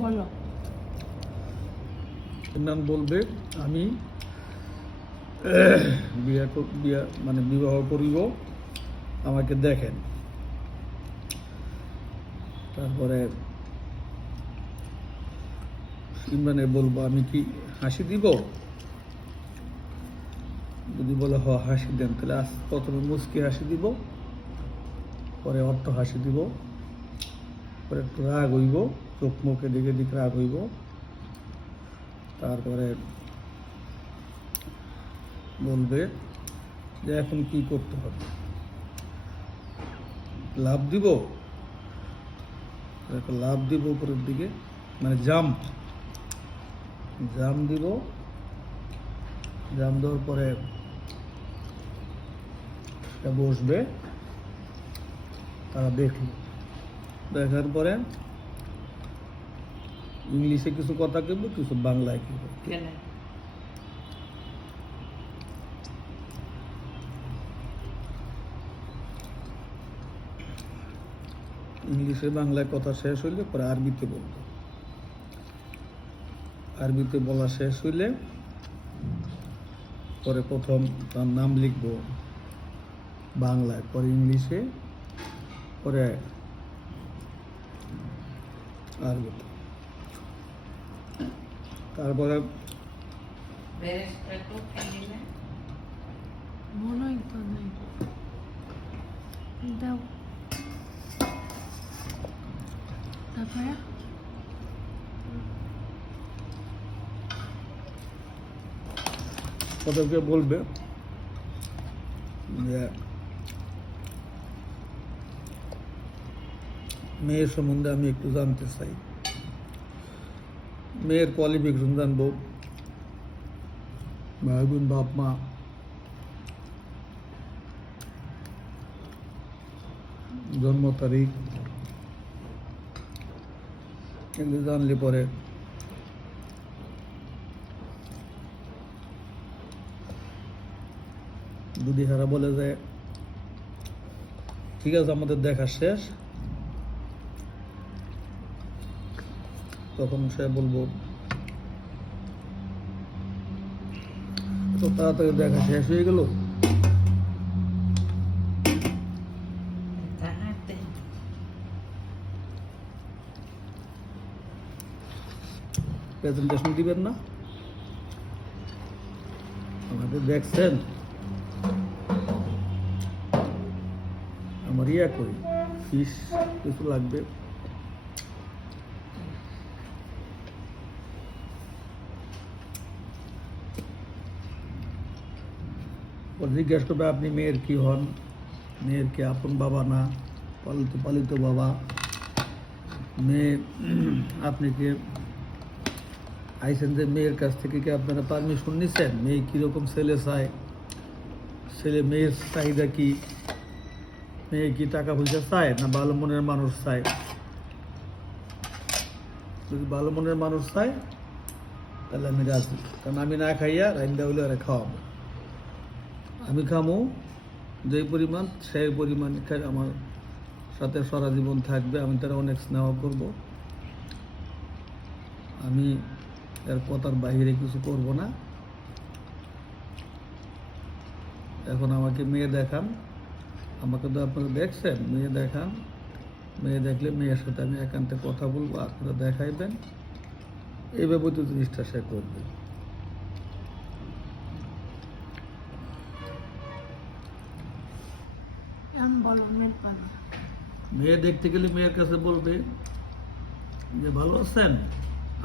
বলো। ইমরান বলবে আমি মানে বিবাহ করিব, আমাকে দেখেন। তারপরে ইমরানে বলবো আমি কি হাসি দিব। যদি বলে হাসি দেন, তাহলে প্রথমে মুচকি হাসি দিব, পরে অট্ট হাসি দিব, পরে একটু রাগ হইব, চোখ মুখে দিকে দিকে রাগ হইব। তারপরে বলবে যে এখন কি করতে হবে, লাভ দিব, লাভ দিব উপরের দিকে, মানে জাম্প দিব। জাম্প দেওয়ার পরে বসবে, তারা দেখলো, দেখার পরে ইংলিশে কিছু কথা কেবো, কিছু বাংলায় কেবো। ইংলিশে বাংলায় কথা শেষ হইলে পরে আরবিতে বলবো। আরবিতে বলা শেষ হইলে পরে প্রথম তার নাম লিখবো বাংলায়, পরে ইংলিশে, পরে আরবিতে। তারপরে মনে হয় তো নাই দাও। তারপরে ওদেরকে বলবে যে মেয়ের সম্বন্ধে আমি একটু জানতে চাই, মেয়ের কোয়ালিফিকেশন জানবো, ভাই বোন, বাপ মা, জন্ম তারিখ, কিন্তু জানলে পরে যদি হারা বলে যে ঠিক আছে আমাদের দেখা শেষ, তখন সে বলবো তো তাড়াতাড়ি দেখা শেষ হয়ে গেল, প্রেজেন্টেশন দিবেন না, আমাদের দেখছেন আমার করি ফিস কিছু লাগবে, জিজ্ঞেস করবে আপনি মেয়ের কি হন, মেয়ের কি আপন বাবা না পালিত বাবা, মেয়ে আপনি কি আইসেন যে মেয়ের কাছ থেকে কি আপনারা পারমিশন নিছেন, মেয়ে কীরকম ছেলে চায়, মেয়ের চাহিদা কি, মেয়ে কি টাকা পয়সা চায় না ভালো মনের মানুষ চায়। যদি ভালো মনের মানুষ চায় তাহলে আমি রাজি, কারণ আমি না খাইয়া রাইন্দা হইলে আর খাওয়াবো, আমি খামো যেই পরিমাণ সেই পরিমাণ আমার সাথে সারা জীবন থাকবে, আমি তারা অনেক স্নেহ করব, আমি এর কথার বাহিরে কিছু করব না। এখন আমাকে মেয়ে দেখান, আমাকে তো আপনারা দেখছেন, মেয়ে দেখান, মেয়ে দেখলে মেয়ের সাথে আমি একান্তে কথা বলবো, আপনারা দেখাইবেন, এইভাবে তো জিনিসটা সে করবে। মেয়ে দেখতে গেলে মেয়ের কাছে বলবে যে ভালো আছেন,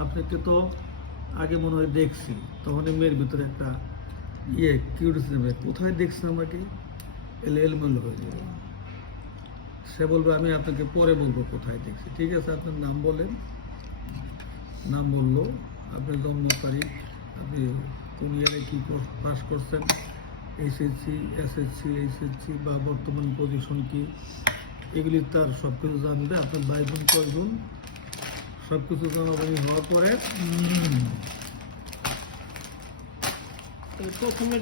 আপনাকে তো আগে মনে হয় দেখছি, তখন মেয়ের ভিতরে একটা কিউরিয়াসিটি, কোথায় দেখছেন আমাকে, এলমেল হয়ে যাবে। সে বলবে আমি আপনাকে পরে বলবো কোথায় দেখছি, ঠিক আছে আপনার নাম বলেন, নাম বললো, আপনার জন্ম তারিখ, আপনি কোন ইয়ারে কী পাস করছেন, এসএসসি এইচএসসি বা বর্তমান পজিশন কি, এগুলি তার সব কিছু জানবে। আপনার ভাই বোন কয়জন, সব কিছু জানাজানি হওয়ার পরে প্রথমে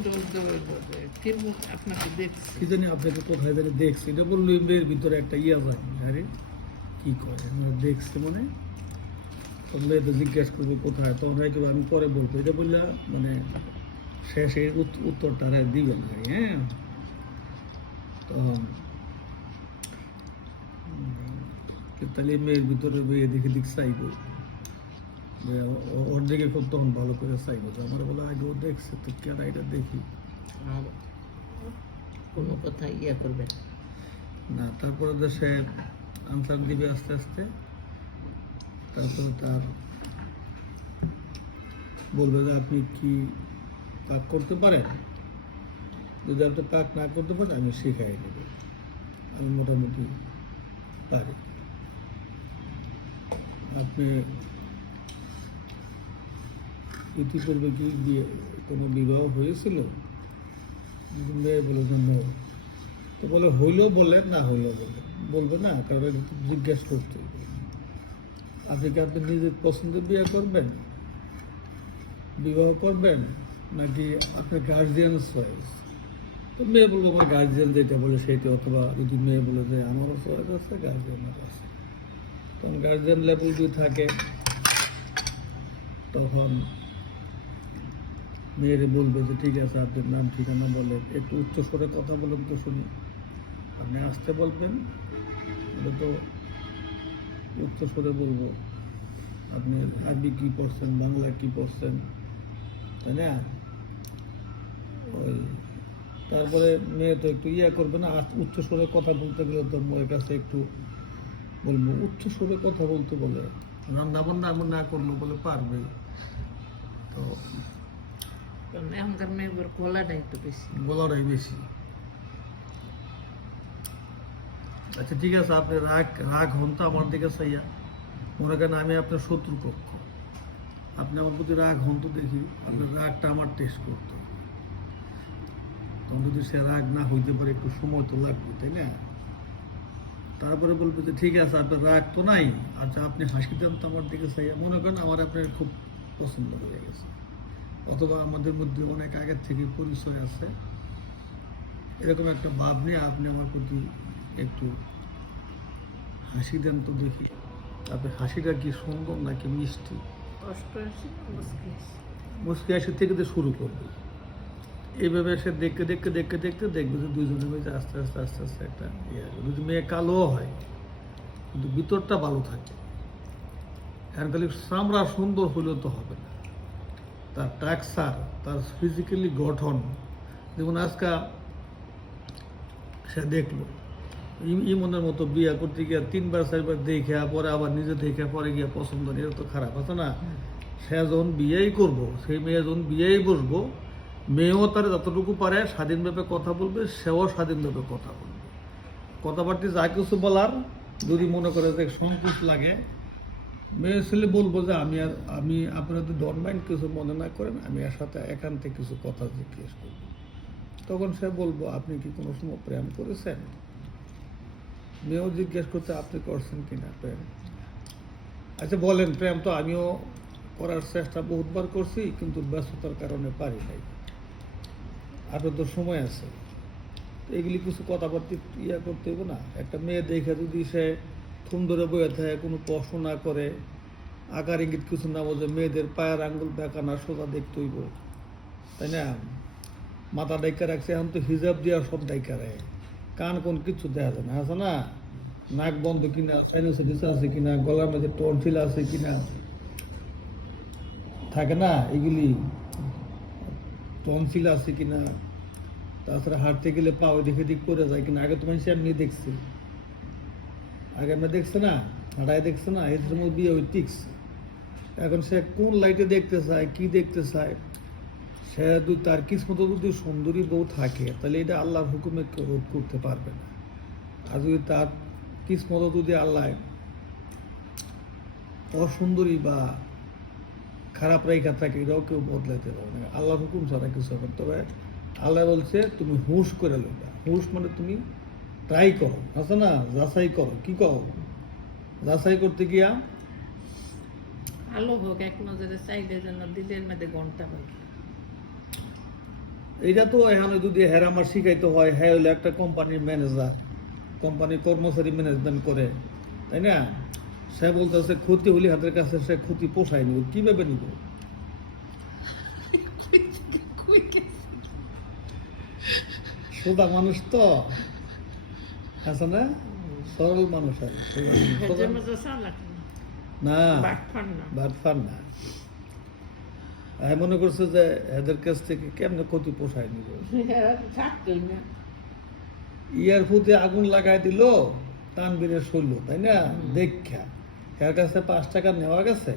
আপনাকে দেখছি, কি জানি আপনাকে কোথায় জানি দেখছি, এটা বললো মেয়ের ভিতরে একটা ইয়া যায়, আরে কি করে দেখছে, মানে তো মেয়েদের জিজ্ঞেস করবো কোথায়, তখন হয় কি আমি পরে বলবো, এটা বললে মানে শেষে উত্তরটা আর দিবে না। হ্যাঁ, তখন তাহলে মেয়ের ভিতরে মেয়ে দেখে দিক চাইবো, যে ওর দিকে খুব তখন ভালো করে চাইবো, যে আমার বলে আগে ও দেখছে তো কেন এটা দেখি আর কোনো কথা ইয়ে করবে না। না। তারপরে তো সে আনসার দিবে আস্তে আস্তে, তারপরে তার বলবে যে আপনি কি পাক করতে পারেন, যদি আপনি পাক না করতে পারেন আমি শিখাই নেব, আমি মোটামুটি পারি। আপনি ইতিপূর্বে কি কোনো বিবাহ হয়েছিল? যদি মেয়ে বলে যে no, তো বলে হইলেও বলে, না হইলেও বলে, বলবে না, কারণ এটা তো জিজ্ঞেস করতে হবে। আপনি কি আপনি নিজের পছন্দের বিয়ে করবেন, বিবাহ করবেন, নাকি আপনার গার্জিয়ান চয়েস? তো মেয়ে বলবো আমার গার্জিয়ান যেটা বলে সেইটা, অথবা যদি মেয়ে বলে যে আমারও চয়েস আছে, গার্জিয়ানের আছে, তখন গার্জিয়ান লেভেল যদি থাকে তখন মেয়েরে বলবে যে ঠিক আছে আপনার নাম ঠিকানা বলেন, একটু উচ্চ স্বরে কথা বলেন তো শুনি। আপনি আসতে বলবেন, এটা তো উচ্চ স্বরে বলবো। আপনি আরবি কি পড়ছেন, বাংলা কি পড়ছেন, তাই না? ওই তারপরে মেয়ে তো একটু ইয়া করবে না, উচ্চ স্বরে কথা বলতে গেলে তো মেয়ের কাছে একটু বলবো উচ্চ স্বরে কথা বলতে, বলে রান্না বান্না এমন না করলো বলে পারবে। তো কারণ এখনকার মেয়েগুলোর গলাটা একটু বেশি। গলাটাই বেশি। আচ্ছা ঠিক আছে, আপনি রাগ হন তো আমার দিকে চাইয়া, মনে করেন আমি আপনার শত্রুপক্ষ, আপনি আমার প্রতি রাগ হন তো দেখি, আপনার রাগটা আমার টেস্ট করতে হবে। তখন যদি সে রাগ না হইতে পারে একটু সময় তো লাগবে, তাই না? তারপরে বলবে যে ঠিক আছে আপনার রাগ তো নাই, আচ্ছা আপনি হাসি দেন তো আমার দিকে চাইয়া, মনে করেন আমার আপনার খুব পছন্দ হয়ে গেছে, অথবা আমাদের মধ্যে অনেক আগের থেকে পরিচয় আছে, এরকম একটা ভাব নিয়ে আপনি আমার প্রতি একটু হাসি দেন তো দেখি, আপনার হাসিটা কি সুন্দর নাকি মিষ্টি। অষ্টআশি মুশকিল। মুস্কি হাসি থেকে তো শুরু করবে, এইভাবে সে দেখতে দেখতে দেখতে দেখতে দেখবে যে দুইজনের মধ্যে আস্তে আস্তে আস্তে আস্তে একটা ইয়ে আসবে। যদি মেয়ে কালোও হয় কিন্তু ভিতরটা ভালো থাকে, এখন খালি চামড়া সুন্দর হলেও তো হবে না, তার টাকসার, তার ফিজিক্যালি গঠন। যেমন আজকাল সে দেখলো ইমনের মতো বিয়ে করতে গিয়ে 3বার 4বার দেখে পরে আবার নিজে দেখে পরে গিয়ে পছন্দ নেই, এটা তো খারাপ আছে না? সে যখন বিয়েই করবো, সেই মেয়ে যখন বিয়েই বসবো, মেয়েও তার যতটুকু পারে স্বাধীনভাবে কথা বলবে, সেও স্বাধীনভাবে কথা বলবে। কথাবার্তা যা কিছু বলার যদি মনে করে যে সংকোচ লাগে, মেয়ে ছেলে বলবো যে আমি আপনারা যদি ডোন্ট মাইন্ড কিছু মনে না করেন, আমি এর সাথে একান্তে কিছু কথা জিজ্ঞেস করব। তখন সে বলবো আপনি কি কোনো সময় প্রেম করেছেন? মেয়েও জিজ্ঞেস করতে আপনি করছেন কিনা প্রেম। আচ্ছা বলেন, প্রেম তো আমিও করার চেষ্টা বহুতবার করছি, কিন্তু ব্যস্ততার কারণে পারি নাই, আপনার তো সময় আছে। এগুলি কিছু কথাবার্তা ইয়া করতে হইব না? একটা মেয়ে দেখে যদি সে থুম ধরে বয়ে থাকে, কোনো প্রশ্ন না করে, আকার ইঙ্গিত কিছু না বোঝে, মেয়েদের পায়ের আঙ্গুল বেঁকা না সোজা দেখতে হইব, তাই না? মাথা ডাইকা রাখছে, এখন তো হিজাব দিয়া সব ডাইকা রাখে, কান কোন কিছু দেখা যায় না, আছে না? নাক বন্ধ কিনা, সাইনোসাইটিস আছে কিনা, গলার মধ্যে টনসিল আছে কিনা, থাকে না এগুলি, টনসিল আছে কিনা, তাছাড়া হাঁটতে গেলে পা ওই দিকে দিক করে যায় কিনা। আগে তো মানুষ এমনি দেখছি, আগে আমরা দেখছে না, হাঁটায় দেখছে না, এর সময় বিয়ে ওই টিক্স। এখন সে কোন লাইটে দেখতে চায়, কি দেখতে চায়, সে যদি তার কিসমত যদি সুন্দরী বউ থাকে, তাহলে এটা আল্লাহর হুকুমে কেউ রোধ করতে পারবে না। আর যদি তার কিসমত যদি আল্লাহ অসুন্দরী বা খারাপ রেখা থাকে, এটাও কেউ বদলাইতে পারবে না, আল্লাহর হুকুম ছাড়া কিছু হবে। তবে আল্লাহ বলছে তুমি হুঁশ করে নেবা। হুঁশ মানে তুমি ট্রাই করো, আছে না? যাচাই করো। কি করো? যাচাই করতে গিয়া আলো হোক এক নজরে চাইলে যেন দিলের মধ্যে ঘন্টা বাজে। এইটা তো এখানে যদি হ্যাঁ আমার শিখাইতে হয়, হ্যাঁ হলে একটা কোম্পানির ম্যানেজার, কোম্পানির কর্মচারী ম্যানেজমেন্ট করে, তাই না? সে বলতেছে ক্ষতি হলে হাতের কাছে সে ক্ষতি পোষায় নিব, কিভাবে নিব? সোজা মানুষ তো আছে না, সরল মানুষ আর কি, সোজা মানুষ। হেজের মতো চালাক না বাটফার না। বাটফার না। আমি মনে করছে যে এদের কাছ থেকে কেমনে ক্ষতি পোষায় নিব, হ্যাঁ, থাকতোই না। ইয়ার ফুতে আগুন লাগাই দিল তানবীরের শৈল, তাই না? হুম। দেখা কার কাছে 5 টাকা নেওয়া গেছে,